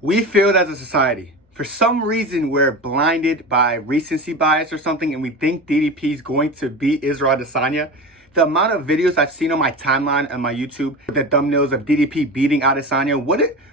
We failed as a society. For some reason, we're blinded by recency bias or something, and we think DDP is going to beat Israel Adesanya. The amount of videos I've seen on my timeline and my YouTube with the thumbnails of DDP beating Adesanya,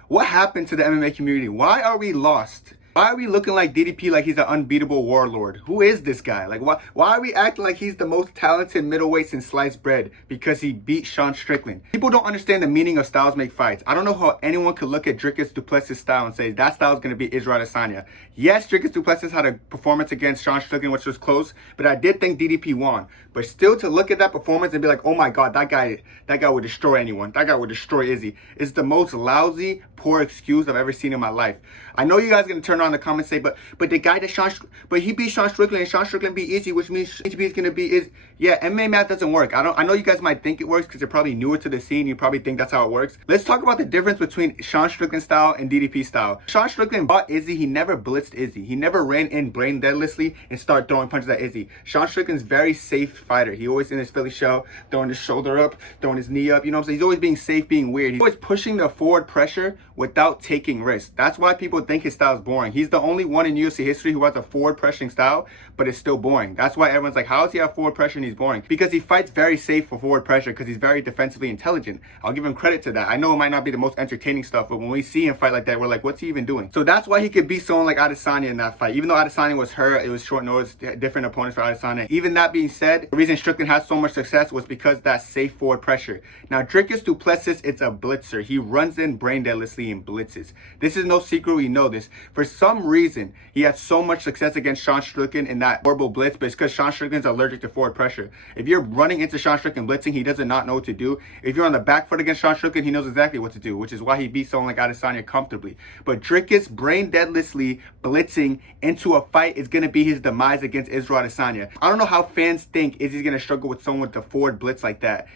what happened to the MMA community? Why are we lost? Why are we looking like DDP like he's an unbeatable warlord? Who is this guy? Like, why are we acting like he's the most talented middleweight since sliced bread because he beat Sean Strickland? People don't understand the meaning of styles make fights. I don't know how anyone could look at Dricus Du Plessis' style and say that style is going to be Israel Adesanya. Yes, Dricus Du Plessis had a performance against Sean Strickland which was close, but I did think DDP won. But still, to look at that performance and be like, oh my God, that guy would destroy anyone. That guy would destroy Izzy. It's the most lousy, poor excuse I've ever seen in my life. I know you guys are going to turn on the comments and say, but the guy that he beat Sean Strickland and Sean Strickland beat Izzy, which means DDP is going to beat Izzy. Yeah, MMA math doesn't work. I know you guys might think it works because you're probably newer to the scene. You probably think that's how it works. Let's talk about the difference between Sean Strickland style and DDP style. Sean Strickland bought Izzy. He never blitzed Izzy. He never ran in brain deadlessly and started throwing punches at Izzy. Sean Strickland's very safe fighter. He always in his Philly shell, throwing his shoulder up, throwing his knee up. You know what I'm saying? He's always being safe, being weird. He's always pushing the forward pressure without taking risks. That's why people think his style is boring. He's the only one in UFC history who has a forward pressuring style, but it's still boring. That's why everyone's like, how does he have forward pressure and he's boring? Because he fights very safe for forward pressure because he's very defensively intelligent. I'll give him credit to that. I know it might not be the most entertaining stuff, but when we see him fight like that, we're like, what's he even doing? So that's why he could beat someone like Adesanya in that fight. Even though Adesanya was hurt, it was short notice, different opponents for Adesanya. Even that being said, the reason Strickland has so much success was because that safe forward pressure. Now, Dricus Du Plessis, it's a blitzer. He runs in brain deadlessly and blitzes. This is no secret, we know this. For some reason, he had so much success against Sean Strickland in that horrible blitz, but it's because Sean Strickland's allergic to forward pressure. If you're running into Sean Strickland blitzing, he does not know what to do. If you're on the back foot against Sean Strickland, he knows exactly what to do, which is why he beat someone like Adesanya comfortably. But Dricus brain deadlessly blitzing into a fight is going to be his demise against Israel Adesanya. I don't know how fans think Izzy's going to struggle with someone with the forward blitz like that.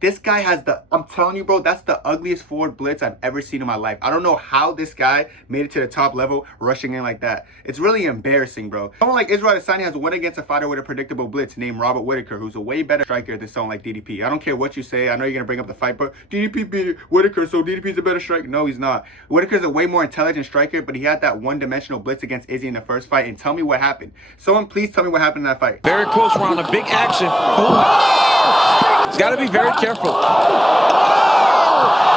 This guy has I'm telling you, bro, that's the ugliest forward blitz I've ever seen in my life. I don't know how this guy made it to the top level rushing in like that. It's really embarrassing, bro. Someone like Israel Adesanya has won against a fighter with a predictable blitz named Robert Whitaker, who's a way better striker than someone like DDP. I don't care what you say. I know you're going to bring up the fight, but DDP beat Whitaker, so DDP's a better striker. No, he's not. Whitaker's a way more intelligent striker, but he had that one-dimensional blitz against Izzy in the first fight, and tell me what happened. Someone please tell me what happened in that fight. Very close round, a big action. He's got to be very careful.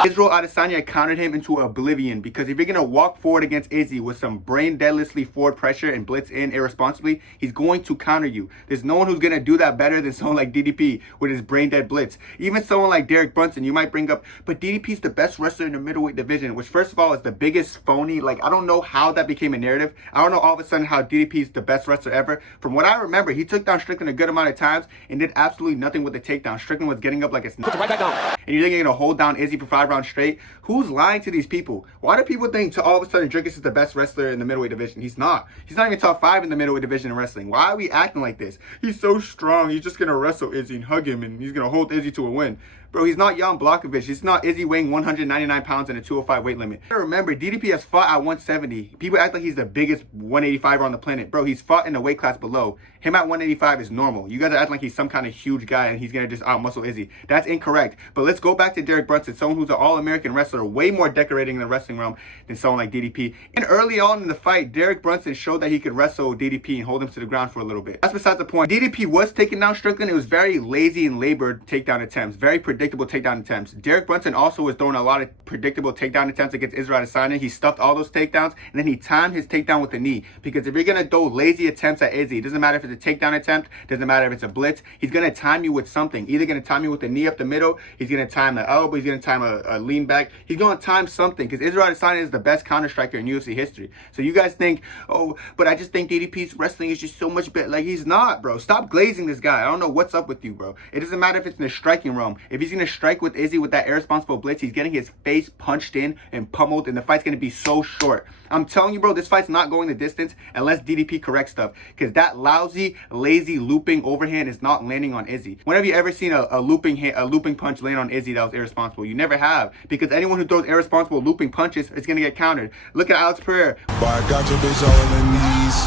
Israel Adesanya countered him into oblivion because if you're going to walk forward against Izzy with some brain deadlessly forward pressure and blitz in irresponsibly, he's going to counter you. There's no one who's going to do that better than someone like DDP with his brain dead blitz. Even someone like Derek Brunson, you might bring up, but DDP's the best wrestler in the middleweight division, which first of all is the biggest phony. Like, I don't know how that became a narrative. I don't know all of a sudden how DDP's the best wrestler ever. From what I remember, he took down Strickland a good amount of times and did absolutely nothing with the takedown. Strickland was getting up like a snake. Puts it right back down. And you think you're going to hold down Izzy for 5 rounds straight? Who's lying to these people? Why do people think all of a sudden Dricus is the best wrestler in the middleweight division? He's not. He's not even top 5 in the middleweight division in wrestling. Why are we acting like this? He's so strong. He's just going to wrestle Izzy and hug him and he's going to hold Izzy to a win. Bro, he's not Jan Blachowicz. He's not Izzy weighing 199 pounds in a 205 weight limit. Remember, DDP has fought at 170. People act like he's the biggest 185er on the planet. Bro, he's fought in the weight class below. Him at 185 is normal. You guys are acting like he's some kind of huge guy and he's going to just out-muscle Izzy. That's incorrect. But let's go back to Derek Brunson, someone who's an all-American wrestler, way more decorating in the wrestling realm than someone like DDP. And early on in the fight, Derek Brunson showed that he could wrestle DDP and hold him to the ground for a little bit. That's besides the point. DDP was taking down Strickland. It was very lazy and labored takedown attempts. Very predictable takedown attempts. Derek Brunson also was throwing a lot of predictable takedown attempts against Israel Adesanya. He stuffed all those takedowns, and then he timed his takedown with a knee. Because if you're going to throw lazy attempts at Izzy, it doesn't matter if it's a takedown attempt, doesn't matter if it's a blitz, he's going to time you with something. Either going to time you with a knee up the middle, he's going to time the elbow, he's going to time a lean back. He's going to time something, because Israel Adesanya is the best counter striker in UFC history. So you guys think, oh, but I just think DDP's wrestling is just so much better. Like, he's not, bro. Stop glazing this guy. I don't know what's up with you, bro. It doesn't matter if it's in the striking realm. If he's going to strike with Izzy with that irresponsible blitz, he's getting his face punched in and pummeled, and the fight's going to be so short. I'm telling you, bro, this fight's not going the distance unless DDP corrects stuff, because that lousy, lazy, looping overhand is not landing on Izzy. When have you ever seen a looping punch land on Izzy that was irresponsible? You never have, because anyone who throws irresponsible looping punches is going to get countered. Look at Alex Pereira. Boy, I got your bitch all in knees.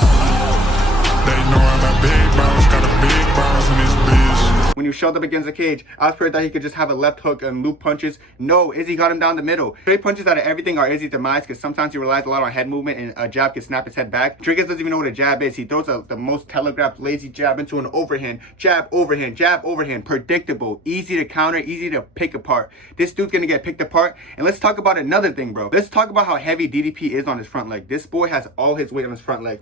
They know I'm a big bounce, got a big bounce in this bitch. when he showed up against the cage. I was afraid that he could just have a left hook and loop punches. No, Izzy got him down the middle. Straight punches out of everything are Izzy's demise because sometimes he relies a lot on head movement and a jab can snap his head back. Dricus doesn't even know what a jab is. He throws the most telegraphed, lazy jab into an overhand. Jab, overhand. Predictable, easy to counter, easy to pick apart. This dude's gonna get picked apart. And let's talk about another thing, bro. Let's talk about how heavy DDP is on his front leg. This boy has all his weight on his front leg.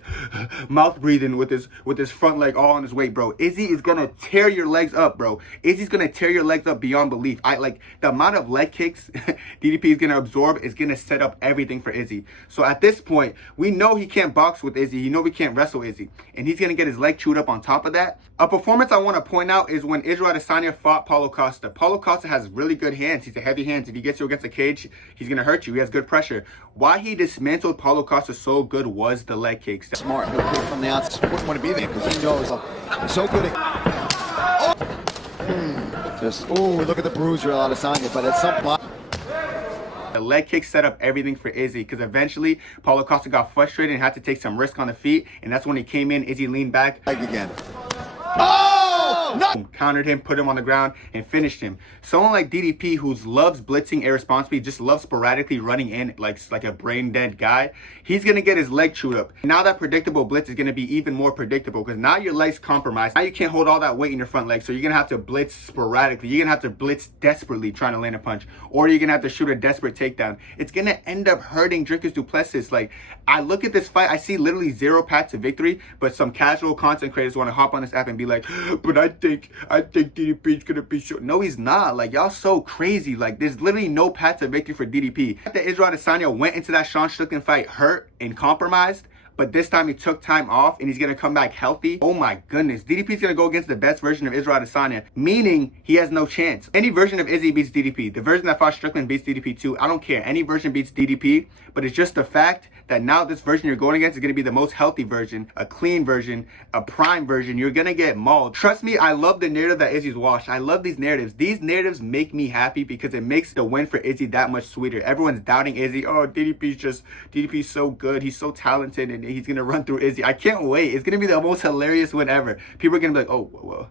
Mouth breathing with his front leg all on his weight, bro. Izzy is gonna tear your legs up, bro. Izzy's gonna tear your legs up beyond belief. Like the amount of leg kicks DDP is gonna absorb is gonna set up everything for Izzy. So at this point, we know he can't box with Izzy. You know we can't wrestle Izzy. And he's gonna get his leg chewed up on top of that. A performance I want to point out is when Israel Adesanya fought Paulo Costa. Paulo Costa has really good hands. He's a heavy hands. If he gets you against the cage, he's gonna hurt you. He has good pressure. Why he dismantled Paulo Costa so good was the leg kicks. Smart. He'll kick from the outside. Wouldn't want to be there because he knows I'm so good at. Look at the bruise, Israel Adesanya. But at some point, the leg kick set up everything for Izzy because eventually Paulo Costa got frustrated and had to take some risk on the feet, and that's when he came in. Izzy leaned back again. Oh! No! Countered him, put him on the ground, and finished him. Someone like DDP, who loves blitzing irresponsibly, just loves sporadically running in like a brain dead guy, he's gonna get his leg chewed up. Now that predictable blitz is gonna be even more predictable because now your leg's compromised. Now you can't hold all that weight in your front leg, so you're gonna have to blitz sporadically. You're gonna have to blitz desperately trying to land a punch, or you're gonna have to shoot a desperate takedown. It's gonna end up hurting Dricus Du Plessis. Like, I look at this fight, I see literally zero path to victory, but some casual content creators want to hop on this app and be like, but I think DDP's gonna be short. No, he's not. Like, y'all so crazy. Like, there's literally no path to victory for DDP. That Israel Adesanya went into that Sean Strickland fight hurt and compromised, but this time he took time off and he's gonna come back healthy. Oh my goodness. DDP's gonna go against the best version of Israel Adesanya, meaning he has no chance. Any version of Izzy beats DDP. The version that fought Strickland beats DDP too. I don't care. Any version beats DDP, but it's just the fact that now this version you're going against is going to be the most healthy version, a clean version, a prime version. You're going to get mauled. Trust me, I love the narrative that Izzy's washed. I love these narratives. These narratives make me happy because it makes the win for Izzy that much sweeter. Everyone's doubting Izzy. Oh, DDP's so good. He's so talented and he's going to run through Izzy. I can't wait. It's going to be the most hilarious win ever. People are going to be like, oh, well,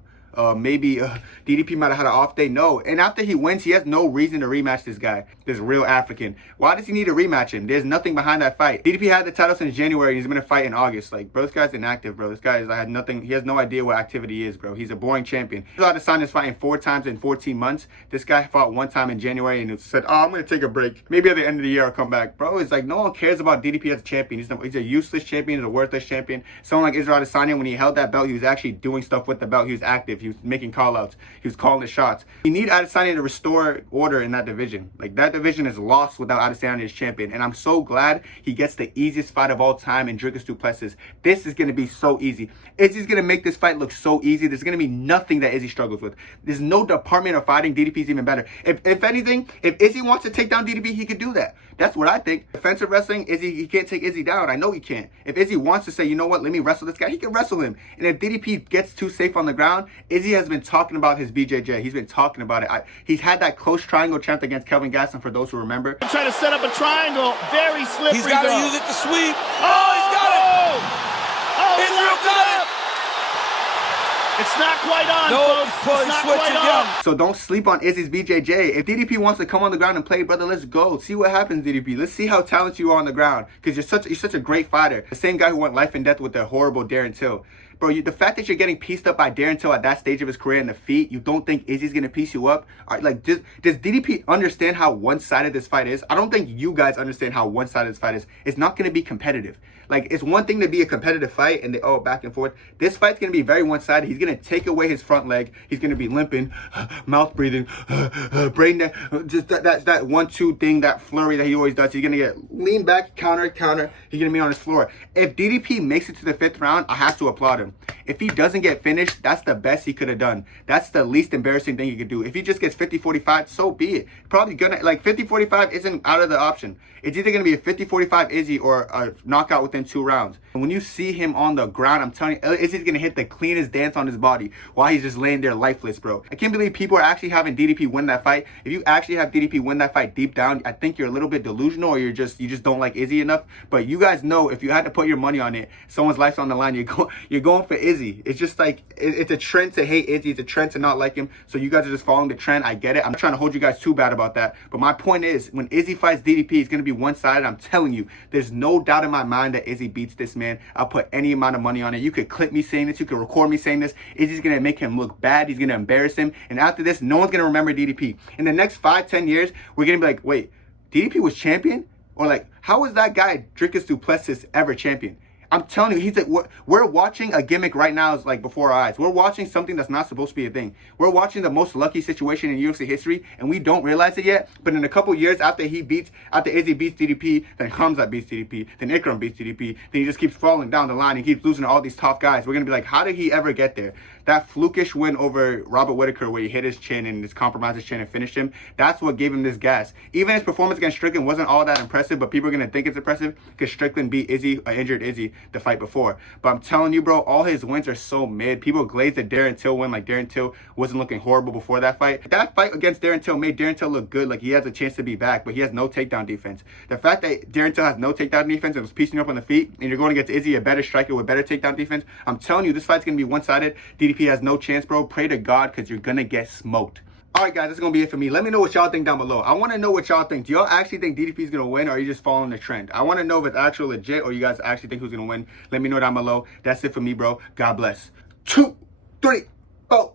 maybe DDP might have had an off day. No. And after he wins, he has no reason to rematch this guy, this real African. Why does he need to rematch him? There's nothing behind that fight. DDP had the title since January. And he's going to fight in August. Like, bro, this guy's inactive, bro. This guy is, I had nothing. He has no idea what activity is, bro. He's a boring champion. Israel Adesanya's fighting 4 times in 14 months. This guy fought 1 time in January and said, oh, I'm going to take a break. Maybe at the end of the year I'll come back. Bro, it's like no one cares about DDP as a champion. He's a useless champion. He's a worthless champion. Someone like Israel Adesanya, when he held that belt, he was actually doing stuff with the belt. He was active. He was making call-outs. He was calling the shots. You need Adesanya to restore order in that division. Like, that division is lost without Adesanya as champion. And I'm so glad he gets the easiest fight of all time in Dricus Du Plessis. This is going to be so easy. Izzy's going to make this fight look so easy. There's going to be nothing that Izzy struggles with. There's no department of fighting. DDP's even better. If anything, if Izzy wants to take down DDP, he could do that. That's what I think. Defensive wrestling, Izzy, he can't take Izzy down. I know he can't. If Izzy wants to say, you know what, let me wrestle this guy, he can wrestle him. And if DDP gets too safe on the ground, Izzy has been talking about his BJJ. He's been talking about it. He's had that close triangle champ against Kelvin Gaston, for those who remember. Trying to set up a triangle. Very slippery. He's got to use it to sweep. Oh, he's got it. Oh, Israel got it. It's not quite on, folks. It's not quite on. So don't sleep on Izzy's BJJ. If DDP wants to come on the ground and play, brother, let's go. See what happens, DDP. Let's see how talented you are on the ground. Because you're such a great fighter. The same guy who went life and death with the horrible Darren Till. Bro, the fact that you're getting pieced up by Darren Till at that stage of his career in the feet, you don't think Izzy's going to piece you up? Like, does DDP understand how one-sided this fight is? I don't think you guys understand how one-sided this fight is. It's not going to be competitive. Like, it's one thing to be a competitive fight and back and forth. This fight's going to be very one-sided. He's going to take away his front leg. He's going to be limping, mouth breathing, brain dead. Just that 1-2 thing, that flurry that he always does. He's going to get lean back, counter. He's going to be on his floor. If DDP makes it to the 5th round, I have to applaud him. If he doesn't get finished, that's the best he could have done. That's the least embarrassing thing he could do. If he just gets 50-45, so be it. Probably gonna, like, 50-45 isn't out of the option. It's either going to be a 50-45 Izzy or a knockout within 2 rounds. And when you see him on the ground, I'm telling you, Izzy's going to hit the cleanest dance on his body while he's just laying there lifeless, bro. I can't believe people are actually having DDP win that fight. If you actually have DDP win that fight deep down, I think you're a little bit delusional, or you just don't like Izzy enough. But you guys know, if you had to put your money on it, someone's life's on the line, you're going going for Izzy. It's just like, it's a trend to hate Izzy. It's a trend to not like him. So you guys are just following the trend. I get it. I'm not trying to hold you guys too bad about that. But my point is, when Izzy fights DDP, it's going to be one-sided. I'm telling you, there's no doubt in my mind that Izzy beats this man. I'll put any amount of money on it. You could clip me saying this. You could record me saying this. Izzy's going to make him look bad. He's going to embarrass him. And after this, no one's going to remember DDP. In the next 5-10 years, we're going to be like, wait, DDP was champion? Or like, how was that guy, Dricus Du Plessis, ever champion? I'm telling you, he's like, we're watching a gimmick right now, is like before our eyes. We're watching something that's not supposed to be a thing. We're watching the most lucky situation in UFC history, and we don't realize it yet. But in a couple years, after Izzy beats DDP, then Hamza beats DDP, then Ikram beats DDP, then he just keeps falling down the line and keeps losing to all these tough guys. We're gonna be like, how did he ever get there? That flukish win over Robert Whittaker, where he hit his chin and just compromised his chin and finished him, that's what gave him this gas. Even his performance against Strickland wasn't all that impressive, but people are gonna think it's impressive because Strickland beat Izzy, injured Izzy, the fight before. But I'm telling you, bro, all his wins are so mid. People glazed the Darren Till win, like Darren Till wasn't looking horrible before that fight. That fight against Darren Till made Darren Till look good, like he has a chance to be back, but he has no takedown defense. The fact that Darren Till has no takedown defense and was piecing you up on the feet, and you're going against Izzy, a better striker with better takedown defense, I'm telling you, this fight's gonna be one-sided. DDP has no chance, bro. Pray to God, because you're gonna get smoked. Alright guys, that's gonna be it for me. Let me know what y'all think down below. I want to know what y'all think. Do y'all actually think DDP is gonna win, or are you just following the trend? I want to know if it's actually legit, or you guys actually think who's gonna win. Let me know down below. That's it for me, bro. God bless. 2, 3, 4.